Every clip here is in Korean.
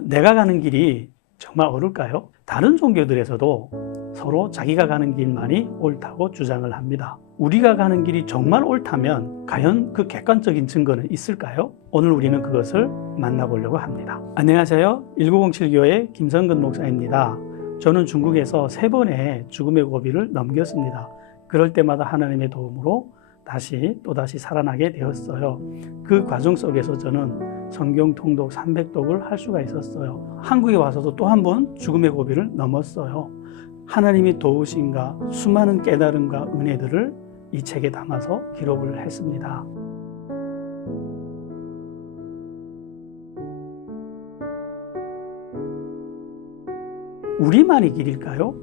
내가 가는 길이 정말 옳을까요? 다른 종교들에서도 서로 자기가 가는 길만이 옳다고 주장을 합니다. 우리가 가는 길이 정말 옳다면 과연 그 객관적인 증거는 있을까요? 오늘 우리는 그것을 만나보려고 합니다. 안녕하세요. 1907 교회 김성근 목사입니다. 저는 중국에서 세 번의 죽음의 고비를 넘겼습니다. 그럴 때마다 하나님의 도움으로 다시 또다시 살아나게 되었어요. 그 과정 속에서 저는 성경 통독 300독을 할 수가 있었어요. 한국에 와서도 또 한 번 죽음의 고비를 넘었어요. 하나님이 도우신가 수많은 깨달음과 은혜들을 이 책에 담아서 기록을 했습니다. 우리만의 길일까요?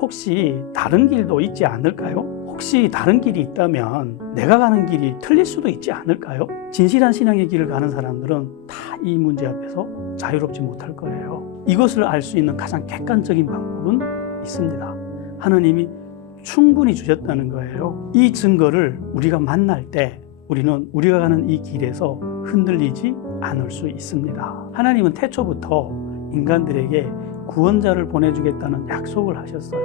혹시 다른 길도 있지 않을까요? 혹시 다른 길이 있다면 내가 가는 길이 틀릴 수도 있지 않을까요? 진실한 신앙의 길을 가는 사람들은 다 이 문제 앞에서 자유롭지 못할 거예요. 이것을 알 수 있는 가장 객관적인 방법은 있습니다. 하나님이 충분히 주셨다는 거예요. 이 증거를 우리가 만날 때 우리는 우리가 가는 이 길에서 흔들리지 않을 수 있습니다. 하나님은 태초부터 인간들에게 구원자를 보내주겠다는 약속을 하셨어요.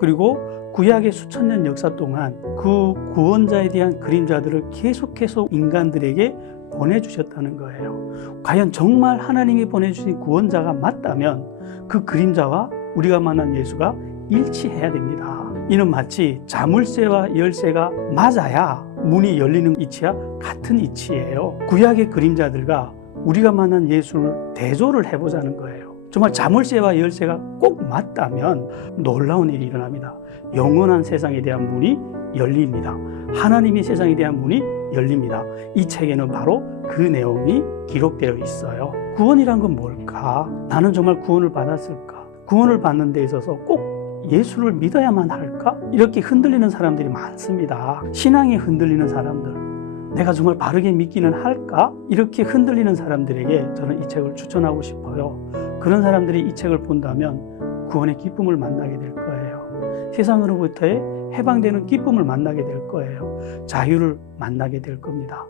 그리고 구약의 수천 년 역사 동안 그 구원자에 대한 그림자들을 계속해서 인간들에게 보내주셨다는 거예요. 과연 정말 하나님이 보내주신 구원자가 맞다면 그 그림자와 우리가 만난 예수가 일치해야 됩니다. 이는 마치 자물쇠와 열쇠가 맞아야 문이 열리는 이치와 같은 이치예요. 구약의 그림자들과 우리가 만난 예수를 대조를 해보자는 거예요. 정말 자물쇠와 열쇠가 꼭 맞다면 놀라운 일이 일어납니다. 영원한 세상에 대한 문이 열립니다. 하나님의 세상에 대한 문이 열립니다. 이 책에는 바로 그 내용이 기록되어 있어요. 구원이란 건 뭘까? 나는 정말 구원을 받았을까? 구원을 받는 데 있어서 꼭 예수를 믿어야만 할까? 이렇게 흔들리는 사람들이 많습니다. 신앙이 흔들리는 사람들. 내가 정말 바르게 믿기는 할까? 이렇게 흔들리는 사람들에게 저는 이 책을 추천하고 싶어요. 그런 사람들이 이 책을 본다면 구원의 기쁨을 만나게 될 거예요. 세상으로부터의 해방되는 기쁨을 만나게 될 거예요. 자유를 만나게 될 겁니다.